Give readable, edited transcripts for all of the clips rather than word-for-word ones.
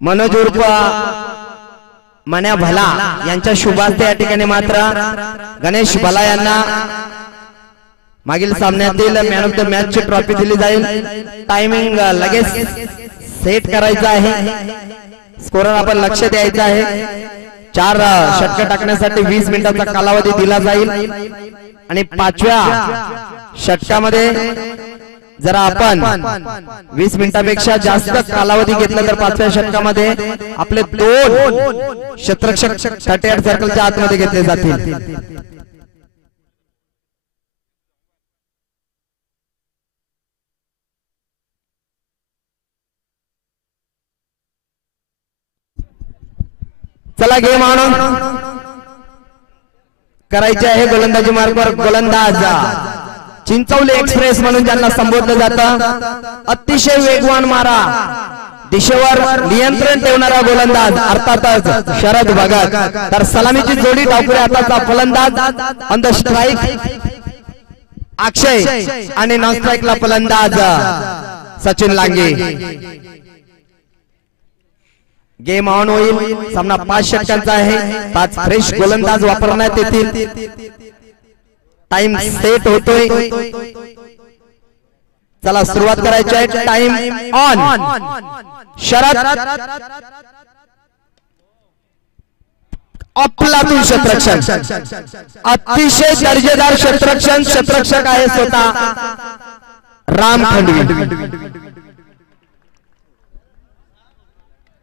मनोज उर्फ मन्या भला यांच्या शुभार्थ या ठिकाणी मात्र गणेश भला यांना मागील सामन्यातील मॅन ऑफ द मॅच ची ट्रॉफी दिली जाईल। टायमिंग लगेच सेट करायचा आहे, स्कोरर आपण लक्ष द्यायचं आहे। 4 षटके टाकण्यासाठी 20 मिनिटाचा कालावधी दिला जाईल आणि 5व्या षटकामध्ये जर आपण 20 मिनिटांपेक्षा जास्त कालावधी घेतला तर 5व्या षटकामध्ये आपले 2 क्षेत्ररक्षक 38 सर्कलच्या आतमध्ये घेतले जातील। चला गेम आणून करायचे आहे। गोलंदाजी मार्गावर गोलंदाज चिंचवली एक्सप्रेस म्हणून ज्यांना संबोधलं जातं, अतिशय वेगवान मारा, दिशेवर नियंत्रण ठेवणारा गोलंदाज अर्थातच शरद भगत। तर सलामीची जोडी टाकूया आताचा फलंदाज ऑन द स्ट्राइक अक्षय आणि नॉन स्ट्राइकला फलंदाज सचिन लांगे। गेम ऑन होईल। सामना 5 षटकांचा आहे, 5 फ्रेश गोलंदाज वापरण्यात येतील। टाइम सेट होतोय, चला सुरुवात करायची आहे। Time on. शरद अफलातून क्षेत्ररक्षण, अतिशय दर्जेदार क्षेत्ररक्षक आहे स्वतः राम खंडवी।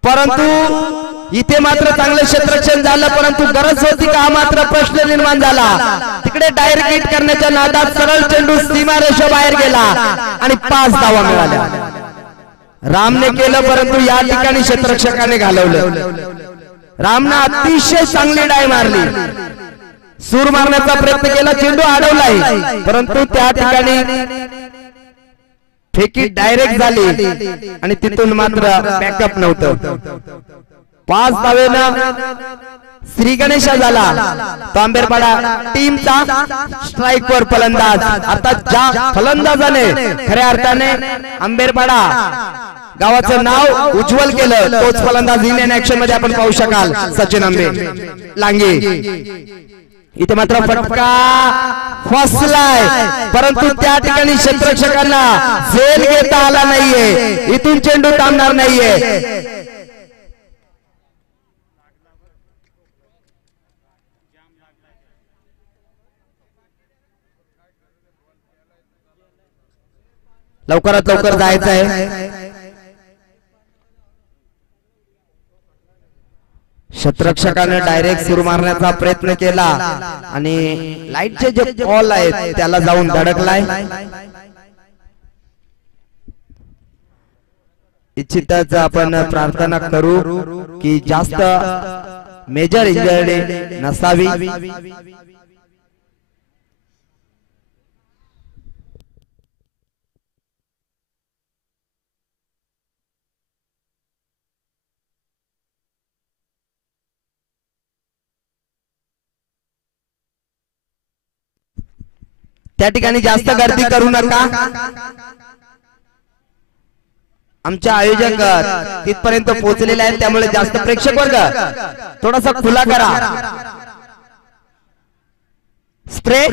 परंतु इथे मात्र चांगले क्षेत्ररक्षण झालं, परंतु गरज होती का मात्र प्रश्न निर्माण झाला। तिकडे डायरेक्ट हिट करण्याच्या नादात सरळ चेंडू सीमारेषा बाहेर गेला आणि 5 धावा मिळाल्या। रामने केलं, परंतु या ठिकाणी क्षेत्ररक्षकाने घालवलं। रामने अतिशय चांगली डाय मारली, सूर मारण्याचा प्रयत्न केला, चेंडू अडवलाय, परंतु त्या ठिकाणी फेकी डायरेक्ट झाली आणि तिथून मात्र बॅकअप नव्हतं। 5 धावेनं श्री गणेशा झाला। तांबेरपाडा टीमचा स्ट्राइक वर फलंदाज, आता ज्या फलंदाजाने खऱ्या अर्थाने आंबेरपाडा गावाचं नाव उज्ज्वल केलं तोच फलंदाज इन ऍक्शन मध्ये आपण पाहू शकाल सचिन आंबे लांगे। इथे मात्र फटका फसलाय, परंतु त्या ठिकाणी क्षेत्ररक्षकांना झेल घेता आला नाहीये, इथून चेंडू थांबणार नाहीये। लवकरात लवकर जायचं आहे। क्षेत्ररक्षकाने डायरेक्ट सूर मारण्याचा प्रयत्न केला आणि लाईटचे जे बॉल आहेत त्याला जाऊन धडकलाय। इच्छितच आपण प्रार्थना करू की जास्त मेजर इंजरी नसावी। त्या ठिकाणी जास्त गर्दी करू नका, आमचे आयोजक तिथपर्यंत पोहोचलेले आहेत, त्यामुळे जास्त प्रेक्षक वर्ग थोडासा खुला करा। स्प्रे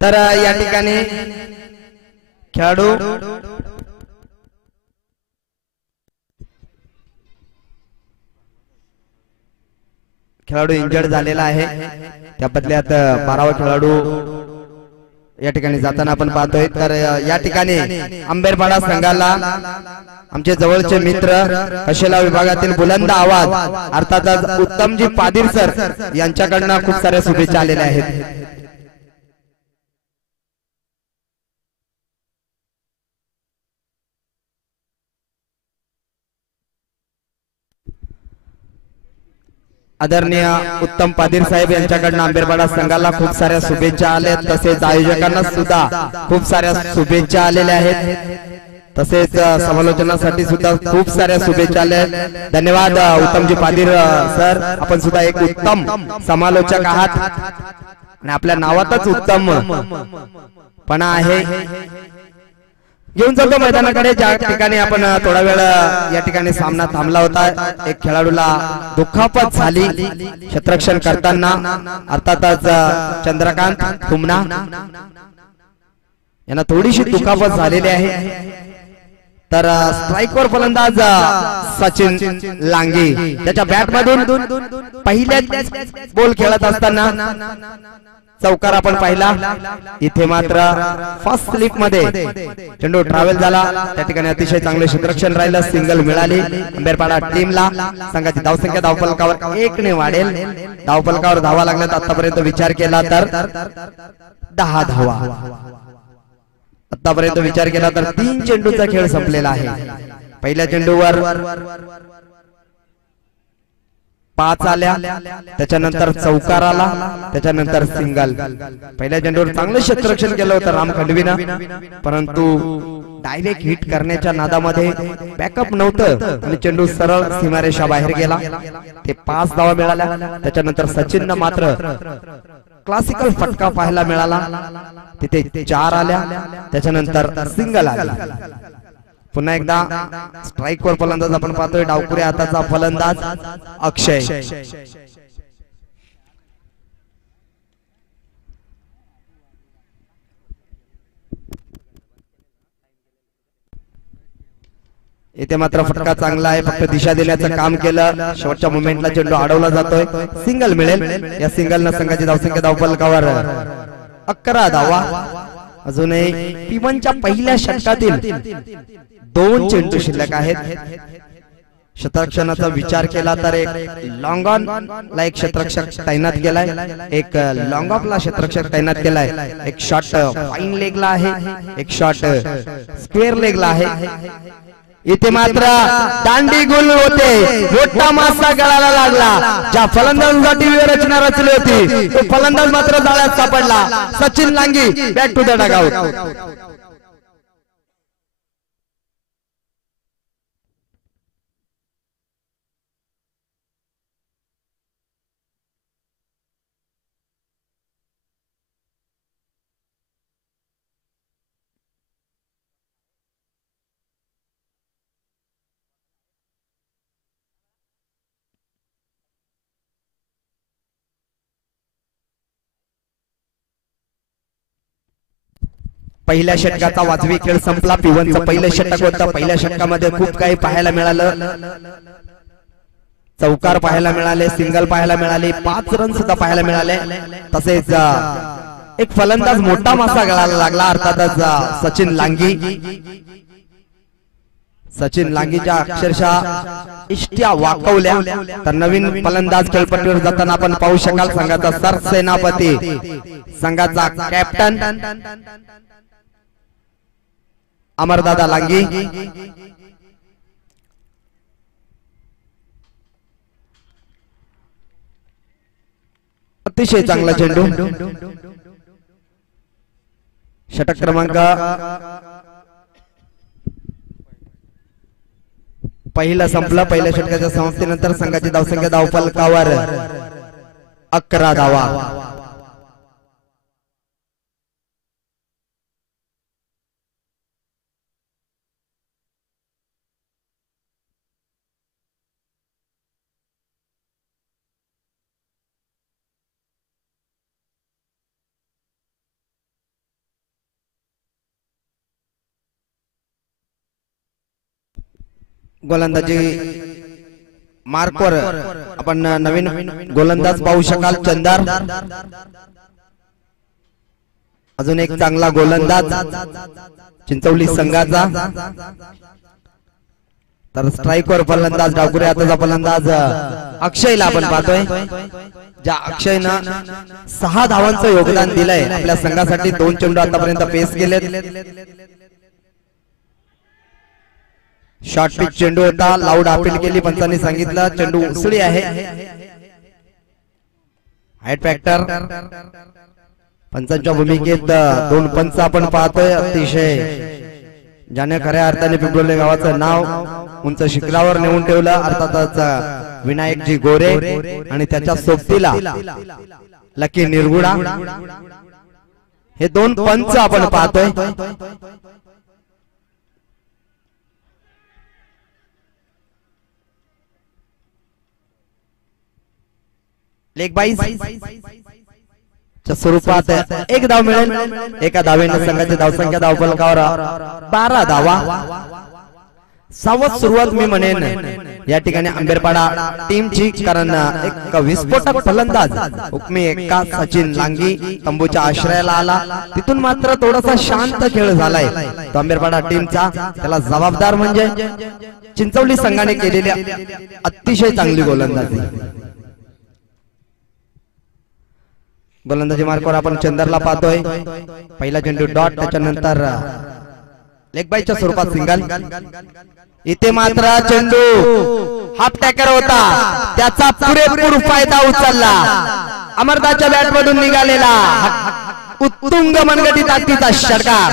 तर या ठिकाणी खेळाडू इंजर्ड झालेला आहे, त्या बदल्यात 12वा खेळाडू या ठिकाणी जाताना आपण पाहतोय। तर या ठिकाणी आंबेरपाडा संघाला आमचे जवळचे मित्र कशेला विभागातील बुलंद आवाज अर्थातच उत्तमजी पादीर सर यांच्याकडनं खूप साऱ्या शुभेच्छा आलेल्या आहेत। आदरणीय उत्तम पादीर साहेब यांच्याकडनं आंबेरपाडा संघाला खूप साऱ्या शुभेच्छा आल्या, तसेच आयोजकांना सुद्धा खूप साऱ्या शुभेच्छा आलेल्या आहेत, तसेच समालोचनासाठी सुद्धा खूप साऱ्या शुभेच्छा आल्या। धन्यवाद उत्तमजी पादीर सर, आपण सुद्धा एक उत्तम समालोचक आहात आणि आपल्या नावातच उत्तम पणा आहे। घेऊन जातो मैदानाकडे, ज्या ठिकाणी आपण थोडा वेळ या ठिकाणी सामना थांबला होता। एक खेळाडूला दुखापत झाली क्षेत्ररक्षण करताना, अर्थातच चंद्रकांत खुमना यांना थोडीशी दुखापत झालेली आहे। तर स्ट्राइकवर फलंदाज सचिन लांगे त्याच्या बॅट मधून पहिल्या बॉल खेळत असताना चौकार आपण पाहिला, इथे मात्र फर्स्ट स्लिप मध्ये चेंडू ट्रॅव्हल झाला, त्या ठिकाणी अतिशय चांगले क्षेत्ररक्षण राहिलं, सिंगल मिळाली आंबेरपाडा टीमला। संघाची धावसंख्या धावफलकावर 1 ने वाढेल, धावफलकावर धावा लागल्यात आतापर्यंत विचार केला तर 10 धावा, आतापर्यंत विचार केला तर 3 चेंडूचा खेळ संपलेला आहे। पहिल्या चेंडूवर 5 आल्या, त्याच्यानंतर चौकार आला, त्याच्यानंतर सिंगल। पहिल्या चेंडूवर चांगलं क्षेत्ररक्षण केलं होतं राम खंडवीनं, परंतु डायरेक्ट हिट करण्याच्या नादामध्ये बॅकअप नव्हतं आणि चेंडू सरळ सीमारेषा बाहेर गेला, ते 5 धावा मिळाल्या। त्याच्यानंतर सचिननं मात्र क्लासिकल फटका पाहायला मिळाला, तिथे 4 आल्या, त्याच्यानंतर सिंगल आली। पुन्हा एकदा स्ट्राइकवर फलंदाज आपण पाहतोय, डावपुरे हाताचा फलंदाज अक्षय। इथे मात्र फटका चांगला आहे, फक्त दिशा देण्याचं काम केलं, शेवटच्या मोमेंटला चेंडू अडवला जातोय, सिंगल मिळेल। या सिंगलनं संघाची धावसंख्या धावफलकावर 11 धावा। अजूनही P1च्या पहिल्या षटकातील 2 चेंडू शिल्लक आहेत। क्षेत्ररक्षणाचा विचार केला तर एक लॉंग ऑन ला एक क्षेत्ररक्षक तैनात केलाय, एक लॉंग ऑफ ला क्षेत्ररक्षक तैनात केलाय, एक शॉट फाईन लेगला आहे, एक शॉट स्क्वेअर लेगला आहे। इथे मात्र दांडी गुल होते, मोठा मासा गळाला लागला, ज्या फलंदाजासाठी रचना रचली होती तो फलंदाज मात्र जाळ्यात सापडला। Sachin Langi back to the dugout. पहिल्या षटकाचा वाजवी खेळ संपला, P1चं पहिलं षटक होतं। पहिल्या षटकामध्ये खूप काही पाहायला मिळालं, चौकार पाहायला मिळाले, सिंगल पाहायला मिळाले, 5 रन सुद्धा पाहायला मिळाले, तसेच एक फलंदाज मोठा मासा गळाला लागला, अर्थातच सचिन लांगी। सचिन लांगीच्या अक्षरशः इष्ट्या वाकवल्या। तर नवीन फलंदाज खेळपट्टीवर जाताना आपण पाहू शकाल संघाचा सरसेनापती, संघाचा कॅप्टन अमरदादा लांगी। अतिशय चांगला चेंडू, षटक क्रमांक पहिलं संपलं। पहिल्या षटकाच्या समाप्तीनंतर संघाची धावसंख्या धावफलकावर 11 धावा। गोलंदाजी मार्कवर आपण नवीन गोलंदाज पाहू शकाल चंदार, अजून एक चांगला गोलंदाज चिंचवली संघाचा। तर स्ट्राइकवर फलंदाज डावकुरे हाताचा फलंदाज अक्षयला आपण पाहतोय, ज्या अक्षयनं 6 धावांचं योगदान दिलंय आपल्या संघासाठी। 2 चेंडू आतापर्यंत पेस केलेत। शॉर्ट पिच चेंडू होता, लाऊड अपील केली, पंचांनी सांगितलं चेंडू उसळी आहे। हाईट फॅक्टर पंचांच्या भूमिकेत 2 पंच आपण पाहतोय, अतिशय ज्याने खऱ्या अर्थाने पिंपळोली गावाचं नाव उंच शिखरावर नेऊन ठेवलं, अर्थातच विनायकजी गोरे आणि त्याच्या सोबतीला लकी निरगुडा, हे 2 पंच आपण पाहतोय। लेग बाईस स्वरूपात 1 धाव मिळेल। एका धावेने संघाची धावसंख्या धावफलकावर 12 धावा। सावध सुरुवात मी म्हणेन या ठिकाणी आंबेरपाडा टीमची, कारण एक विस्फोटक फलंदाज हुकमी एक्का सचिन लांगी तंबूच्या आश्रयाला आला, तिथून मात्र थोडासा शांत खेळ झालाय तो आंबेरपाडा टीमचा। त्याला जबाबदार म्हणजे चिंचवली संघाने केलेली अतिशय चांगली गोलंदाजी। गोलंदाजी मार्कवर आपण चंदरला पाहतोय, पहिला चेंडू डॉट, त्याच्यानंतर लेग बाईच्या स्वरूपात सिंगल। इथे मात्र चेंडू हाफ टॅकर होता, त्याचा पुरेपूर फायदा उचलला अमरदाच्या बॅटमधून निघालेला उत्तुंग मनगटी ताकदीचा षटकार।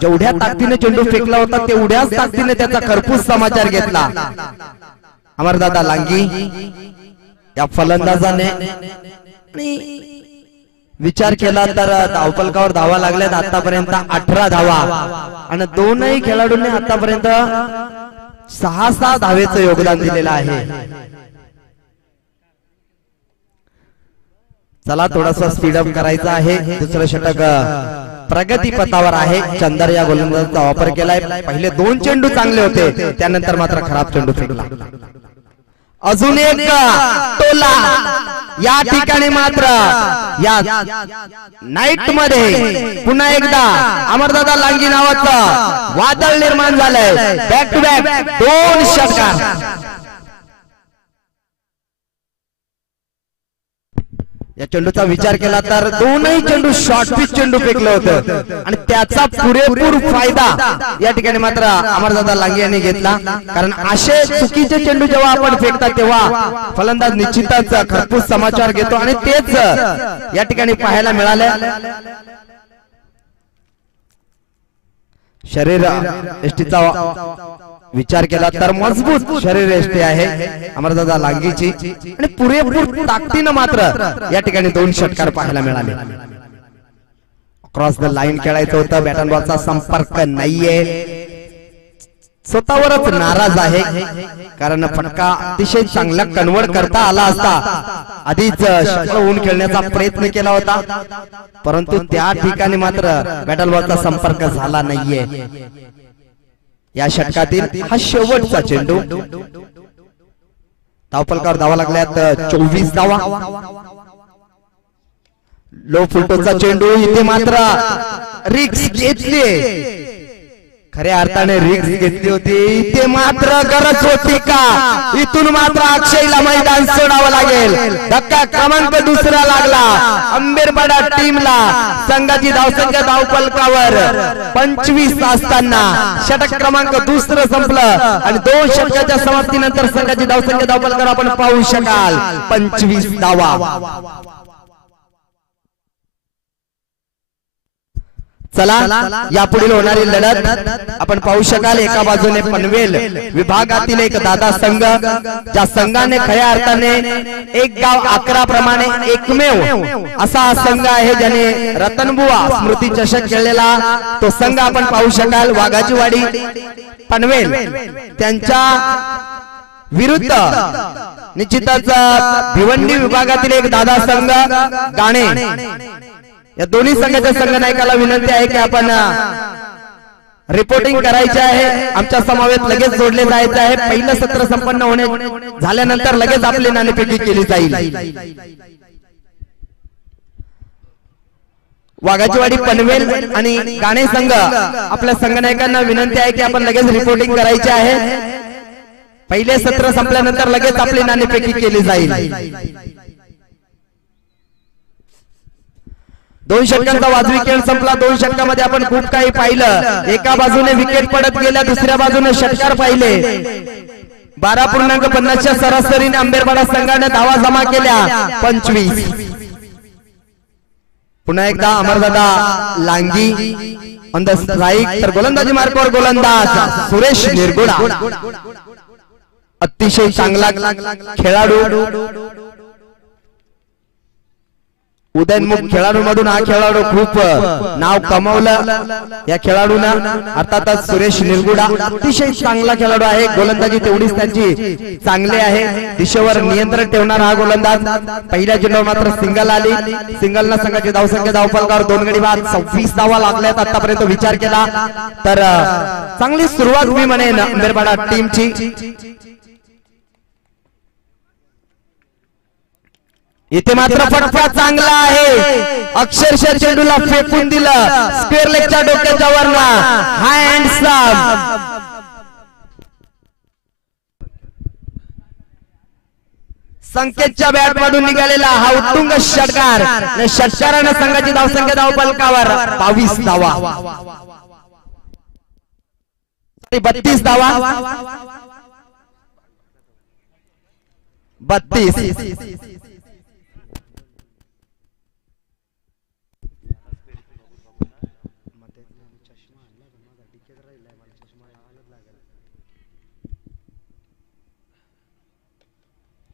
जेवढ्या ताकदीने चेंडू फेकला होता तेवढ्याच ताकदीने त्याचा खरपूस समाचार घेतला अमरदादा लांगी या फलंदाजाने। विचार केला तर धावफलकावर धावा लागल्यात आतापर्यंत 18 धावा, आणि 2ही खेळाडूंनी आतापर्यंत 6 धावेचं योगदान दिलेलं आहे। चला थोडासा स्पीडअप करायचा आहे। दुसरं षटक प्रगती पथावर आहे। चंदर या गोलंदाजाचा वापर केलाय, पहिले 2 चेंडू चांगले होते, त्यानंतर मात्र खराब चेंडू फेकला। अजून एक टोला या ठिकाणी मात्र या नाईट मध्ये पुन्हा एकदा अमरदादा लांगी नावाचं वादळ निर्माण झालंय। बॅक टू बॅक 2 षटकार। या चेंडूचा विचार केला तर 2ही चेंडू शॉर्ट पिच चेंडू फेकलं होतं, आणि त्याचा पुरेपूर फायदा या ठिकाणी मात्र अमरदादा लांगी यांनी घेतला। कारण असे चुकीचे चेंडू जेव्हा आपण फेकतात तेव्हा फलंदाज निश्चितच खरपूस समाचार घेतो, आणि तेच या ठिकाणी पाहायला मिळाले। शरीर एष्टीचा विचार केला तर मजबूत शरीर एष्टी आहे अमरदादा लांगीची, आणि पुरेपूर ताकदीने मात्र या ठिकाणी 2 षटकार पाहायला मिळाले। क्रॉस द लाईन खेळायचं होतं, बॅट अँड बॉलचा संपर्क नाहीये, स्वतःवरच नाराज आहे, कारण फटका अतिशय चांगला कन्वर्ट करता आला असता। आधीच शक्ल होऊन खेळण्याचा प्रयत्न केला होता, परंतु त्या ठिकाणी मात्र बॅट अँड बॉलचा संपर्क झाला नाहीये। या षटकातील हा शेवटचा चेंडू। धावफलकावर धावा लागल्यात 24 धावा। लो फुलटोचा चेंडू, इथे मात्र रिक्स घेतली, खऱ्या अर्थाने रिक्स घेतली होती, इथे मात्र गरज होती का? इथून मात्र अक्षयला मैदान सोडावं लागेल। धक्का क्रमांक 2 लागला आंबेरपाडा टीमला। संघाची धावसंख्या धावफलकावर 25 असताना षटक क्रमांक 2 संपलं, आणि 2 षटकाच्या समाप्तीनंतर संघाची धावसंख्या धावफलकावर आपण पाहू शकाल 25 धावा। चला यापुढील होणारी लढत आपण पाहू शकाल। एका बाजूने पनवेल विभागातील एक दादा संघ, ज्या संघाने खऱ्या अर्थाने एक गाव 11 प्रमाणे एकमेव असा हा संघ आहे ज्याने रतनबुवा स्मृती चषक खेळलेला तो संघ आपण पाहू शकाल। वाघाचीवाडी पनवेल त्यांच्या विरुद्ध निश्चितच भिवंडी विभागातील एक दादा संघ गाणे या दोन्ही संघाच्या संघनायकाला विनंती आहे की आपण रिपोर्टिंग करायचे आहे, आमच्या समवेत लगेच जोडले जायचे आहे। पहिलं सत्र संपन्न होणे झाल्यानंतर लगेच आपली नाणेफेकी केली जाईल। वाघाचीवाडी पनवेल आणि गाणे संघ आपल्या संघनायकांना विनंती आहे की आपण लगेच रिपोर्टिंग करायचे आहे। पहिले सत्र संपल्यानंतर लगेच आपली नाणेफेकी केली जाईल। 2 षटकांचा वाजवी खेळ संपला। 2 षटकामध्ये आपण खूप काही पाहिलं। एका बाजूने विकेट पडत गेल्या, दुसऱ्या बाजूने षटकार पाहिले। 12.50 च्या सरासरीने अंबेरपाडा संघाने धावा जमा केल्या 25। पुन्हा एकदा अमरदादा लांगी ऑन द स्ट्राइक, तर गोलंदाजी मार्गावर गोलंदाज सुरेश निरगुडा अतिशय चांगला खेळाडू, उदयनमुख खेळाडूमधून हा खेळाडू खूप नाव कमावलं। या खेळाडूंना अर्थातच सुरेश निरगुडा अतिशय चांगला खेळाडू आहे। गोलंदाजी तेवढीच त्यांची चांगली आहे। दिशेवर नियंत्रण ठेवणारा हा गोलंदाज। पहिल्या चेंडूवर मात्र सिंगल आली। सिंगलना संघाची धावसंख्या धावफलकावर 2 गडी बाद 26 धावा लागल्यात। आतापर्यंत विचार केला तर चांगली सुरुवात मी म्हणेन अंबेरपाडा टीमची। इथे मात्र फटका चांगला आहे, अक्षरशः चेंडूला फेकून दिलं स्क्वेअर लेगच्या डोक्याच्या वरना। हँडसम संकेतच्या बॅट मधून निघालेला हा उत्तुंग षटकार, षटकाराने संघाची धावसंख्या धावफलकावर 22 धावा 32 धावा 32।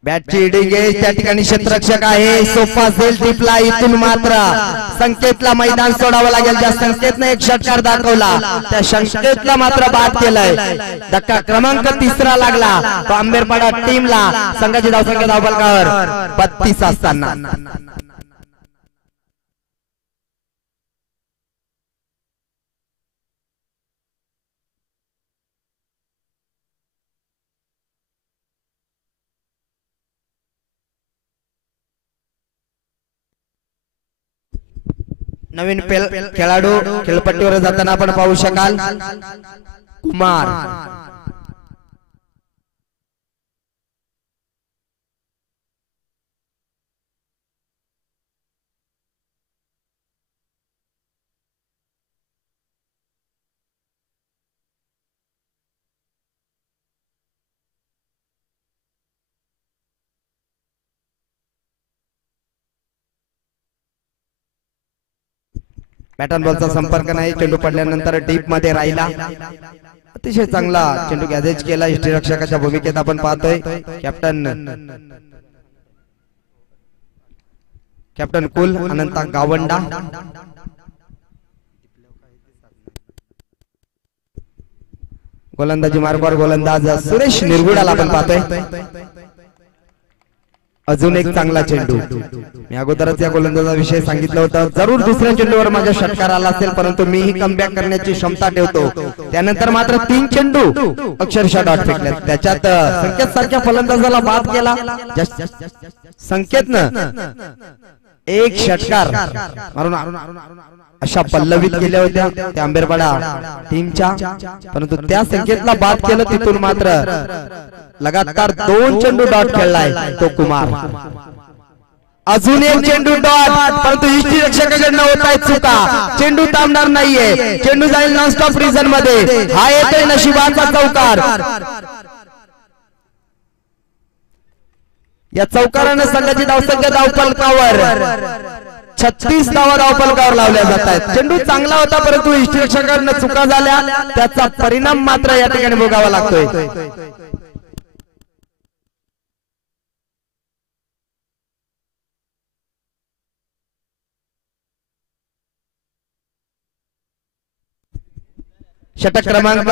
बॅटची हिडिंग आहे, त्या ठिकाणी क्षेत्ररक्षक आहे, सोफा झेल टिपला। इथून मात्र संकेतला मैदान सोडावं लागेल। ज्या संकेतने एक षटकार दाखवला त्या संकेतला मात्र बाद केलंय। धक्का क्रमांक 3 लागला तो अंबेरपाडा टीमला। संघाची धावसंख्या धावफलकावर 32 असताना नवीन खेळाडू खेळपट्टीवर जाताना आपण पाहू शकाल कुमार। पॅटर्न बॉलचा संपर्क नाही, चेंडू पडल्यानंतर डीप मध्ये राहिला। अतिशय चांगला चेंडू गॅजेज केला यष्टीरक्षकाच्या भूमिकेत आपण पाहतोय। कॅप्टन कुल अनंता गावंडा। गोलंदाजी मार्गावर गोलंदाज सुरेश निरगुडाला आपण पाहतोय। अजून एक चांगला चेंडू, मी अगोदरच या गोलंदाजाविषयी सांगितलं होतं जरूर दुसऱ्या चेंडूवर माझ्या षटकार आला असेल, परंतु मीही कमबॅक करण्याची क्षमता ठेवतो। त्यानंतर मात्र 3 चेंडू अक्षरशः डॉट फेकले, त्याच्यात संकेत सारख्या फलंदाजाला बाद केला। संकेतनं एक षटकार मारून अशा पल्लवित केल्या होत्या त्या अंबेरपाडा टीमच्या, परंतु त्या संकेतला बाद केलं। तिथून मात्र लगातार 2 चेंडू डॉट खेळलाय तो कुमार। अजून एक चेंडू डॉट, परंतु यष्टीरक्षकाकडनं होत आहे चुका। चेंडू थांबणार नाहीये, चेंडू जाईल नॉनस्टॉप रिझन मध्ये। हा येतोय नशिबाचा चौकार। या चौकाराने संघाची धावसंख्या धावफलकावर 36 धावा धावफलकावर लावल्या जात आहेत। चेंडू चांगला होता, परंतु यष्टीरक्षकाकडनं चुका झाल्या, त्याचा परिणाम मात्र या ठिकाणी भोगावा लागतोय। षटक क्रमांक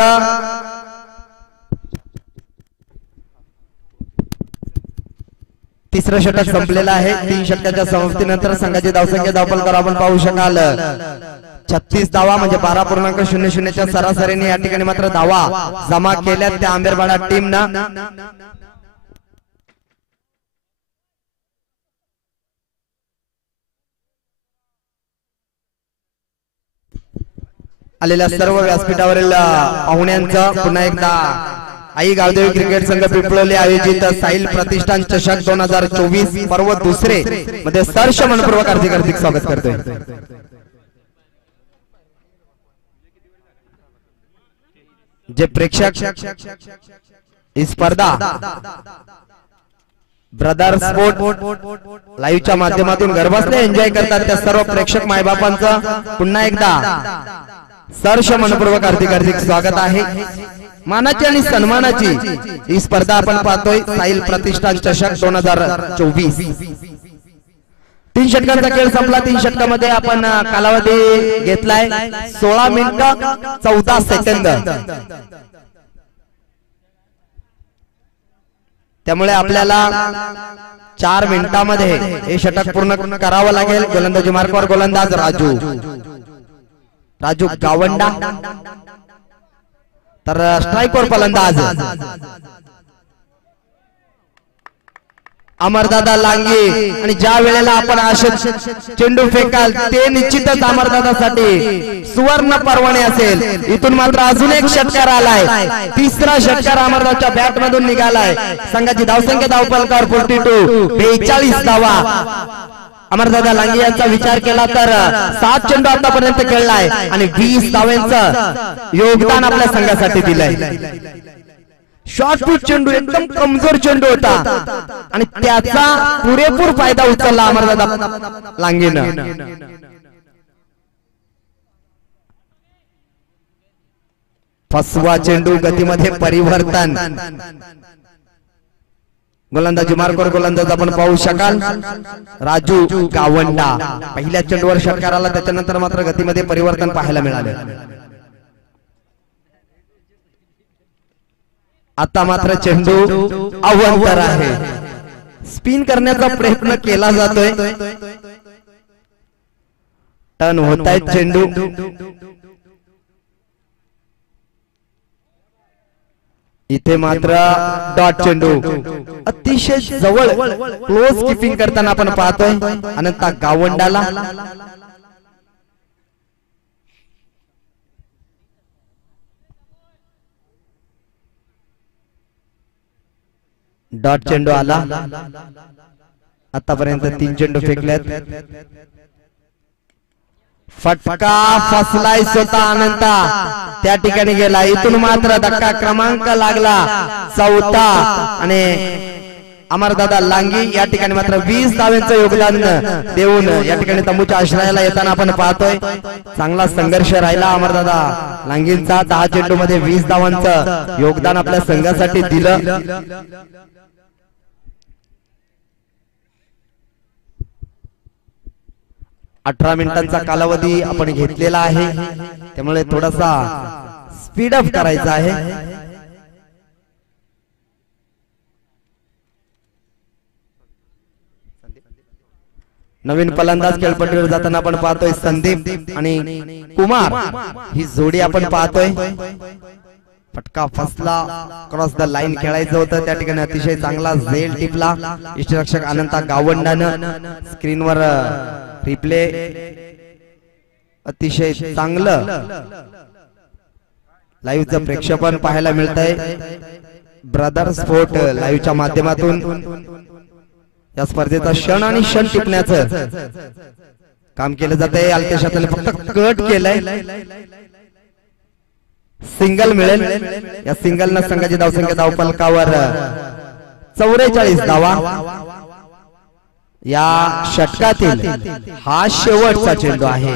3 तिसरं षटक संपलेलं आहे। 3 षटकाच्या समाप्तीनंतर संघाची धावसंख्या धावफलकावर आपण पाहू शकाल 36 धावा म्हणजे 12.00 च्या सरासरीने या ठिकाणी मात्र धावा जमा केल्यात त्या आंबेरवाडा टीमनं। आलेल्या सर्व व्यासपीठावरील पाहुण्यांचं पुन्हा एकदा आई गावदेवी क्रिकेट संघ पिंपळवली आयोजित साहिल प्रतिष्ठान चषक 2024 पर्व दुसरे मध्ये सहर्ष मनपूर्वक हार्दिक स्वागत करतोय। जे प्रेक्षक ही स्पर्धा ब्रदर स्पोर्ट लाईव्हच्या माध्यमातून घरबसल्या एन्जॉय करतात त्या सर्व प्रेक्षक मायबापांचं पुन्हा एकदा सहर्ष मनपूर्वक हार्दिक स्वागत आहे। मानाची आणि सन्मानाची ही स्पर्धा आपण पाहतोय साहिल प्रतिष्ठान चषक 2024। 3 षटकांचा खेळ संपला। 3 षटकामध्ये आपण कालावधी घेतलाय 16 मिनिटं 14 सेकंद। त्यामुळे आपल्याला 4 मिनिटांमध्ये हे षटक पूर्ण करावं लागेल। गोलंदाजी मार्कवर गोलंदाज राजू गावंडा तर स्ट्राइकवर फलंदाज अमरदादा लांगे। आणि ज्या वेळेला आपण असे चेंडू फेकाल ते निश्चितच अमरदादासाठी सुवर्ण पर्वणी असेल। इथून मात्र अजून एक षटकार आलाय, तिसरा षटकार अमरदादाच्या बॅट मधून निघालाय। संघाची धावसंख्या धावफलकावर 42 धावा। अमरदादा लांगे यांचा विचार केला तर 7 चेंडू आतापर्यंत खेळलाय आणि 20 धावांचं योगदान आपल्या संघासाठी दिलंय। शॉर्ट फूट चेंडू एकदम कमजोर चेंडू होता आणि त्याचा पुरेपूर फायदा उचलला अमरदादा लांगेनं। फसवा चेंडू गतीमध्ये परिवर्तन। गोलंदाजी मार्कवर गोलंदाज आपण पाहू शकाल राजू गावंडा। पहिल्या चेंडूवर षटकार आला त्याच्यानंतर मात्र गतीमध्ये परिवर्तन पाहायला मिळाले। आता मात्र चेंडू अवंतर आहे, स्पिन करण्याचा प्रयत्न केला जातोय। टर्न होत आहे चेंडू। इथे मात्र डॉट चेंडू अतिशय जवळ क्लोज कीपिंग करताना आपण पाहतोय अनंता गावंडाला। डॉट चेंडू आला। आतापर्यंत 3 चेंडू फेकलेत। फटका फसलाय स्वतः अनंता त्या ठिकाणी गेला। इथून मात्र धक्का क्रमांक लागला 4था आणि अमरदादा लांगे या ठिकाणी मात्र 20 धावांचं योगदान देऊन या ठिकाणी तंबूच्या आश्रयाला येताना आपण पाहतोय चांगला संघर्ष राहिला अमरदादा लांगेंचा। 10 चेंडू मध्ये 20 धावांचं योगदान आपल्या संघासाठी दिलं। 18 मिनिटांचा कालावधी आपण घेतलेला आहे त्यामुळे थोडासा स्पीड अप करायचा आहे। नवीन फलंदाज खेळपट्टीवर जाताना आपण पाहतोय संदीप आणि कुमार ही जोडी आपण पाहतोय। फटका फसला, क्रॉस द लाईन खेळायचं होतं त्या ठिकाणी अतिशय चांगला झेल टिपला इष्टरक्षक अनंता गावंडानं। स्क्रीनवर रिप्ले अतिशय चांगलं लाईव्हचं प्रेक्षेपण पाहायला मिळतंय ब्रदर स्पोर्ट लाईव्हच्या माध्यमातून। या स्पर्धेचा क्षण आणि क्षण टिपण्याचं काम केलं जातंय। अल्केशातले फक्त कट केलंय, सिंगल मिळेल। या सिंगलनं संघाची धावसंख्या धावफलकावर 44 धावा। या षटकातील हा शेवटचा चेंडू आहे।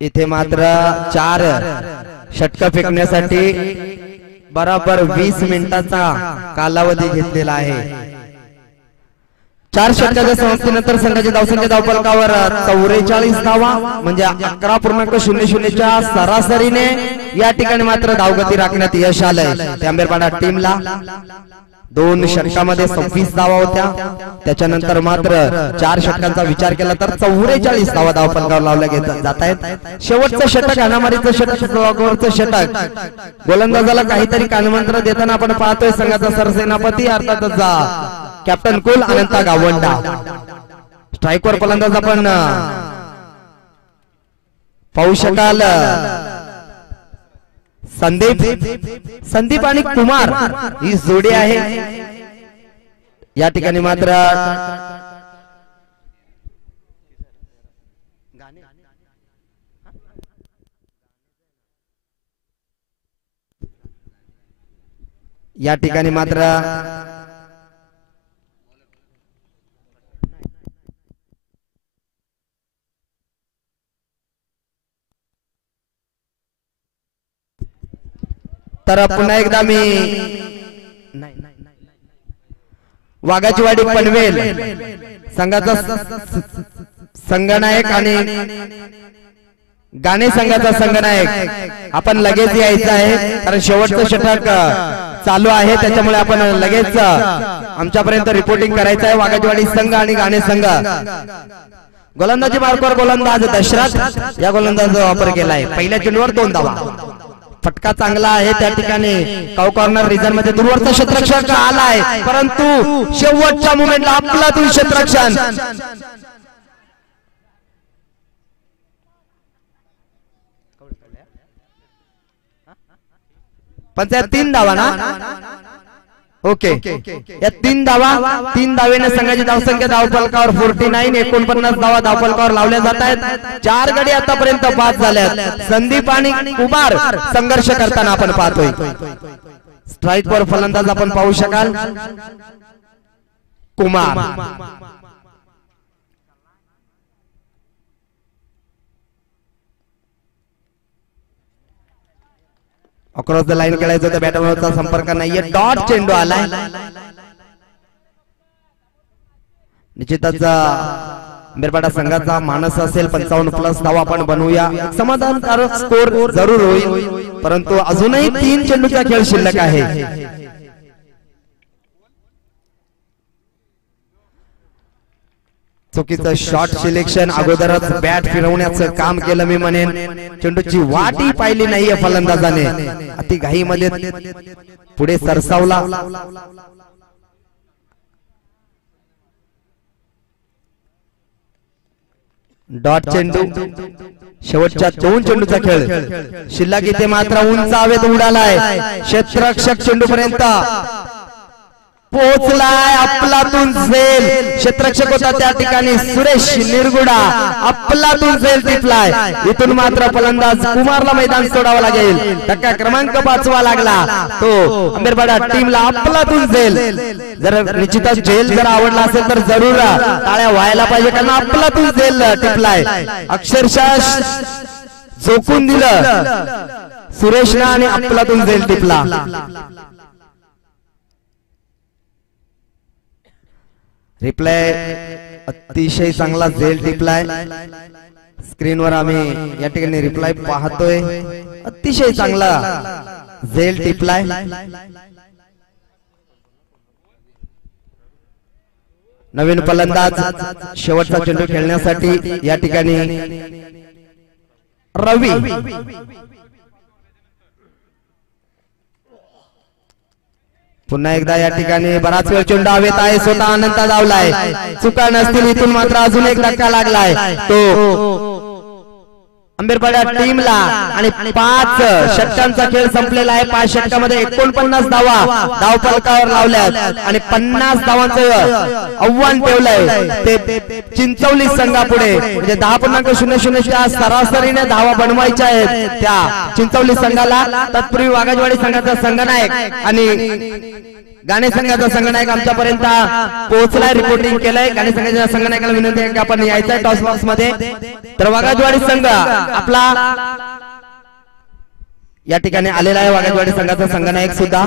इथे मात्र 4 षटक फेकण्यासाठी बरोबर 20 मिनिटाचा कालावधी घेतलेला आहे। 4 षटकाच्या समाप्तीनंतर संघाच्या धावसंख्या धावफलकावर 44 धावा म्हणजे 11.00 च्या सरासरीने या ठिकाणी मात्र धावगती राखण्यात यश आलंय त्या आंबेरपाडा टीमला। 2 षटकामध्ये 26 धावा होत्या, त्याच्यानंतर मात्र 4 षटकांचा विचार केला तर 44 धावा धावफलकावर लावल्या जात आहेत। शेवटचं षटक अनामारीचं षटक गोलंदाजाला काहीतरी कानमंत्र देताना आपण पाहतोय संघाचा सरसेनापती अर्थातच कॅप्टन कुल अनंता गावंडा। स्ट्राईकवर फलंदाज आपण पाहू शकाल संदीप आणि कुमार ही जोडी आहे। या ठिकाणी मात्र तर पुन्हा एकदा मी वाघाचीवाडी पनवेल संघाचा संघनायक आणि गाणे संघाचा संघनायक आपण लगेच यायचं आहे, कारण शेवटचं षटक चालू आहे त्याच्यामुळे आपण लगेच आमच्यापर्यंत रिपोर्टिंग करायचं आहे। वाघाचीवाडी संघ आणि गाणे संघ गोलंदाजी मार्गावर गोलंदाज दशरथ या गोलंदाजाचा वापर केलाय। पहिल्या चेंडूवर 2 धावा, फटका चांगला आहे त्या ठिकाणी काउ कॉर्नर रिजन मध्ये दूरवरचा क्षेत्ररक्षक आलाय, परंतु शेवटच्या मोमेंटला आपला दूर क्षेत्ररक्षण पंचायत 3 धावा ना ओके या 3 धावेने संघाची धावसंख्या धावफलकावर 49 49 धावा धावफलकावर लावल्या जात आहेत। 4 गडी आतापर्यंत बाद झाल्यात। संदीप आणि कुमार संघर्ष करताना आपण पाहतोय। स्ट्राईकवर फलंदाज आपण पाहू शकाल कुमार। अक्रॉस द लाईन खेळायचं तर बॅटरचा संपर्क नाहीये, डॉट चेंडू आलाय। निश्चितच आंबेरपाडा संघाचा मानस असेल 55+ धावा आपण बनवूया, समाधानकारक स्कोर जरूर होईल, परंतु अजूनही 3 चेंडूचा खेळ शिल्लक आहे। चुकीचं शॉट सिलेक्शन, अगोदरच बॅट फिरवण्याचं काम केलं मी म्हणेन। चेंडूची वाटही पाहिली नाहीये फलंदाजाने, अति घाईमध्ये पुढे सरसावला। डॉट चेंडू शेवटच्या 2 चेंडूचा खेळ शिल्लक, इथे मात्र उंच हवेत उडालाय क्षेत्ररक्षक चेंडू पर्यंत पोहोचलाय। अफलातून झेल क्षेत्ररक्षक होता त्या ठिकाणी सुरेश निरगुडा, अफलातून झेल टिपलाय। इथून मात्र फलंदाज कुमारला मैदान सोडावं लागेल। धक्का क्रमांक 5 लागला तो आंबेरपाडा टीमला अफलातून झेल। जर निश्चितच झेल जर आवडला असेल तर जरूर टाळ्या व्हायला पाहिजे, कारण अफलातून झेल टिपलाय, अक्षरशः झोकून दिलं सुरेशला आणि अफलातून झेल टिपला। रिप्लाय अतिशय चांगला झेल टिपलाय। स्क्रीनवर आम्ही या ठिकाणी रिप्लाय पाहतोय, अतिशय चांगला झेल टिपलाय। नवीन फलंदाज शेवटचा चेंडू खेळण्यासाठी या ठिकाणी रवी। पुन्हा एकदा या ठिकाणी बराच वेळ चेंडू हवेत आहे, स्वतः अनंत धावलाय, चुका नसतील, इथून मात्र अजून एक धक्का लागलाय तो आंबेरपाडा टीमला। आणि 5 षटकांचा खेळ संपलेला आहे। 5 षटकामध्ये 49 धावा धावफलकावर लावल्यात आणि 50 धावांचं आव्हान ठेवलंय ते चिंचवली संघापुढे, म्हणजे 10.00 च्या सरासरीने धावा बनवायच्या आहेत त्या चिंचवली संघाला। तत्पूर्वी वाघाचीवाडी संघाचा संघनायक आणि गाणे संघाचा संघनायक आमच्यापर्यंत पोहोचलाय, रिपोर्टिंग केलंय। गाणे संघाच्या संघनायकाला विनंती आहे की आपण यायचंय टॉस बॉक्स मध्ये। तर वाघाचीवाडी संघ आपला या ठिकाणी आलेला आहे, वाघाचीवाडी संघाचा संघनायक सुद्धा।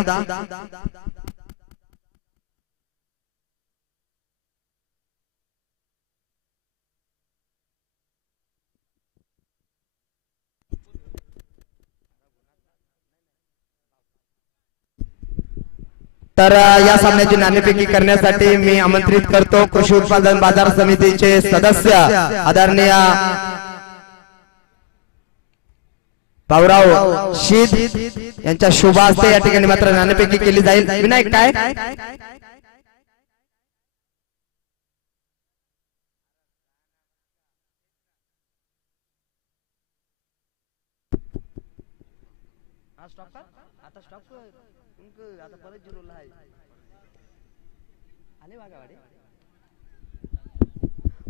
तर या सामन्याची नाणेफेकी करण्यासाठी मी आमंत्रित करतो कृषी उत्पादन बाजार समितीचे सदस्य आदरणीय भाऊराव शीद यांच्या शुभ हस्ते या ठिकाणी मात्र नाणेफेकी केली जाईल। विनायक काय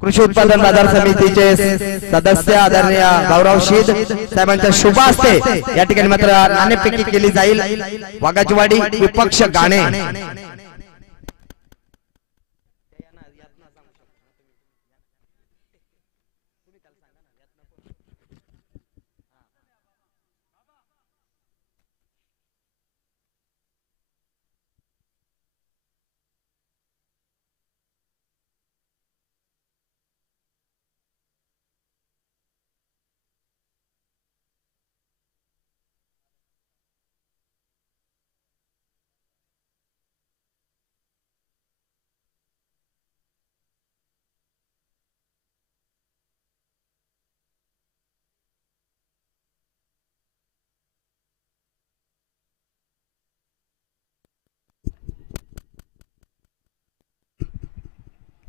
कृषी उत्पादन बाजार समितीचे सदस्य आदरणीय भाऊराव शीद साहेबांच्या शुभ हस्ते या ठिकाणी मात्र नाणेफेकी केली जाईल। वाघाचीवाडी विपक्ष गाणे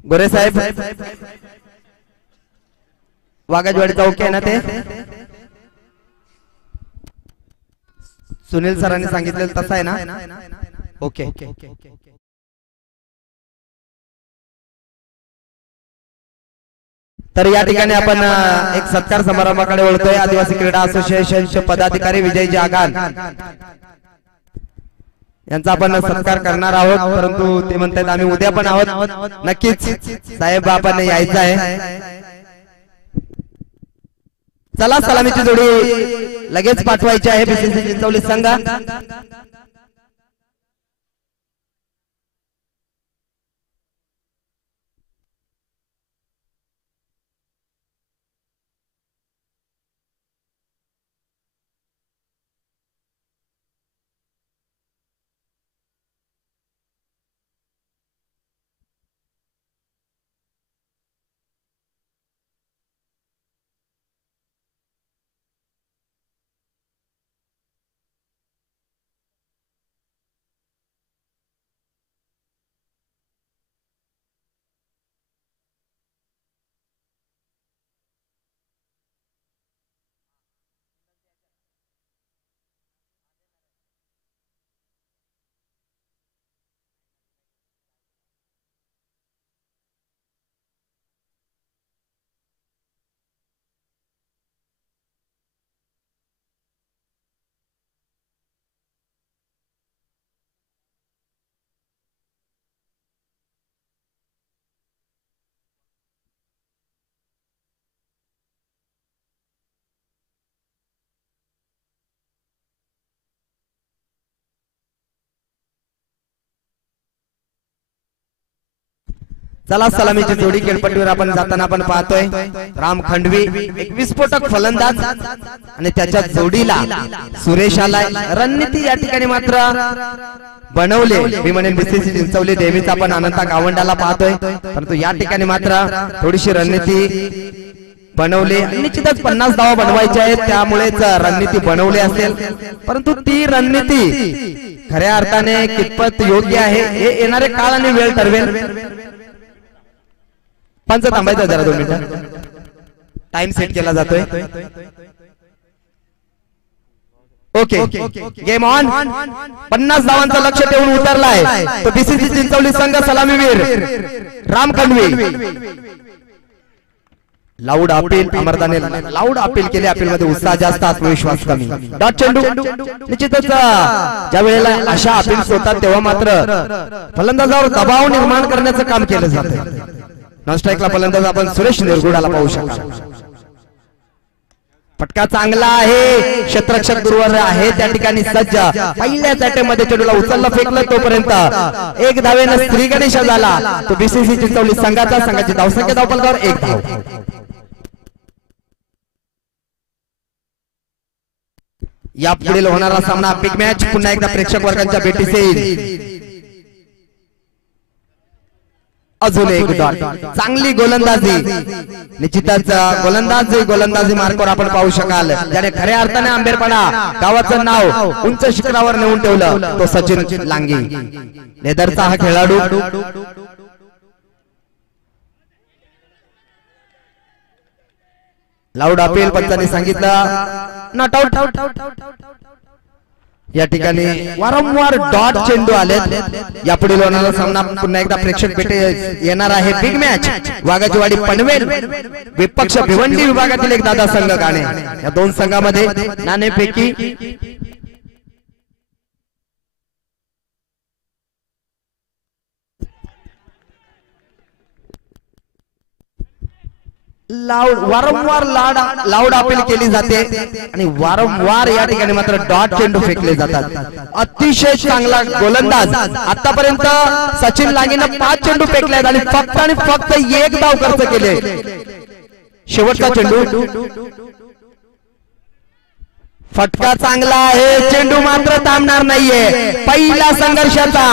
गोरे साहेब वाघाजवाडीचा ओके आहे ना ते सुनील सरांनी सांगितलेलं तसं आहे ना ओके। तर या ठिकाणी आपण एक सत्कार समारंभाकडे वळतोय। आदिवासी क्रीडा असोसिएशनचे पदाधिकारी विजयजी आगान यांचा आपण सत्कार करणार आहोत, परंतु ते म्हणतात आम्ही उद्या पण आहोत। नक्कीच साहेब आपण यायचं आहे। चला सलामीची जोडी लगेच पाठवायची आहे बीसीसी चिंचवली संघ। चला सलामीची जोडी खेळपट्टीवर आपण जाताना आपण पाहतोय राम खंडवी एक विस्फोटक फलंदाज आणि त्याच्या जोडीला सुरेश आलाय। रणनीती या ठिकाणी मात्र बनवले मी म्हणेन बीसीसी चिंचवली देवीचा आपण अनंता गावंडाला पाहतोय, परंतु या ठिकाणी मात्र थोडीशी रणनीती बनवली। निश्चितच 50 धावा बनवायच्या आहेत, त्यामुळेच रणनीती बनवली असेल, परंतु ती रणनीती खऱ्या अर्थाने कितपत योग्य आहे हे येणारे काळ आणि वेळ ठरवेल। पंच थांबायचं जरा 2 मिनिटं, टाइम सेट केला जातोय। Okay game on. 50 धावांचं लक्ष ठेवून उतरलाय तो बीसीसी चिंचवली संघ। सलामीवीर राम खंडवी लाऊड अपील अमरदाने लाऊड अपील केले। अपील मध्ये उत्साह जास्त, आत्मविश्वास कमी। डॉट चेंडू निश्चितच ज्या वेळेला अशा अपील्स होतात तेव्हा मात्र फलंदाजावर दबाव निर्माण करण्याचं काम केलं जातं। नॉन स्ट्राईकला फलंदाज आपण सुरेश निरगुडाला पाहू शकतो। फटका चांगला आहे, क्षेत्ररक्षक दूरवर आहे त्या ठिकाणी सज्ज। पहिल्याच अटेम्प्टमध्ये चेंडूला उचललं फेकलं तोपर्यंत 1 धावेने श्री गणेश झाला तो बीसीसी चिंचवली संघाचा। संघाची धावसंख्या धावफलकावर 1 धाव। या पुढील होणारा सामना बिग मॅच पुन्हा एकदा प्रेक्षक वर्गांच्या भेटीस येईल। अजून एक डॉट, चांगली गोलंदाजी. निश्चितच गोलंदाजी मार्कावर आपण पाहू शकाल. ज्याने खऱ्या अर्थाने आंबेरपाडा गावाचं नाव उंच शिखरावर नेऊन ठेवलं तो सचिन लांगी. लेदरचा हा खेळाडू लाऊड अपील पंचांनी सांगितलं नॉट आउट. या ठिकाणी वारंवार डॉट चेंडू आलेत. यापुढील होणारा सामना पुन्हा एकदा प्रेक्षक पेटे येणार आहे. बिग मॅच वाघाचीवाडी पनवेल विपक्ष भिवंडी विभागातील एक दादा संघ गाणे. या दोन संघामध्ये नाणेफेकी वारंवार लाऊड अपील केली जाते आणि वारंवार या ठिकाणी मात्र डॉट चेंडू फेकले जातात. अतिशय चांगला गोलंदाज. आतापर्यंत सचिन लांगीनं 5 चेंडू फेकले आणि फक्त एक धाव खर्च केले. शेवटचा चेंडू फटका चांगला आहे. चेंडू मात्र थांबणार नाहीये. पहिला संघर्षाचा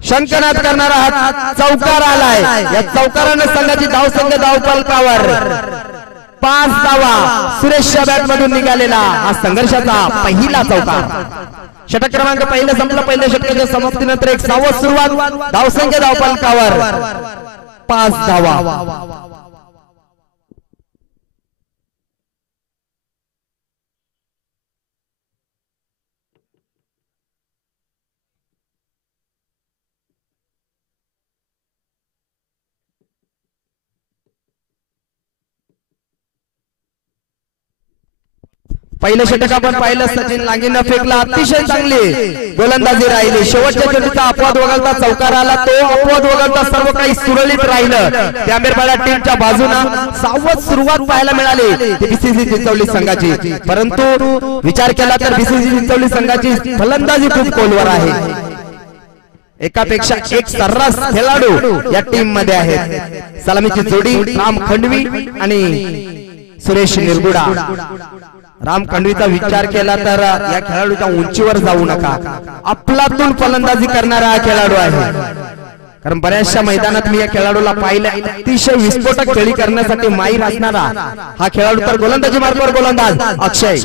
शंकनाथ करणारा हा चौकार आलाय. या चौकाराने संघाची धावसंख्या धावफलकावर 5 धावा. सुरेशच्या बॅट मधून निघालेला हा संघर्षाचा पहिला चौकार. षटक क्रमांक पहिलं संपलं. पहिल्या षटकाच्या समाप्तीनंतर एक सावध सुरुवात. धावसंख्या धावफलकावर 5 धावा. पहिलं षटक आपण पाहिलं. सचिन लांगीनं फेकला. अतिशय चांगली गोलंदाजी राहिली. शेवटच्या चेंडूचा अपवाद वगळता चौकार आला. तो अपवाद वगळता सर्व काही सुरळीत राहिलं. त्या आंबेरपाडा टीमच्या बाजूनं सावध सुरुवात पाहायला मिळाली बीसीसी चिंचवली संघाची. परंतु विचार केला तर बीसीसी चिंचवली संघाची फलंदाजी खूप खोलवर आहे. एकापेक्षा एक सर्रास खेळाडू या टीम मध्ये आहेत. सलामीची जोडी राम खंडवी आणि सुरेश निरगुडा. राम खंडवीचा विचार केला तर या खेळाडूच्या उंचीवर जाऊ नका. आपलातून फलंदाजी करणारा हा खेळाडू आहे. कारण बऱ्याचशा मैदानात मी या खेळाडूला पाहिलं. अतिशय विस्फोटक खेळी करण्यासाठी माहीर असणारा हा खेळाडू. तर गोलंदाजी मार्गावर गोलंदाज अक्षय.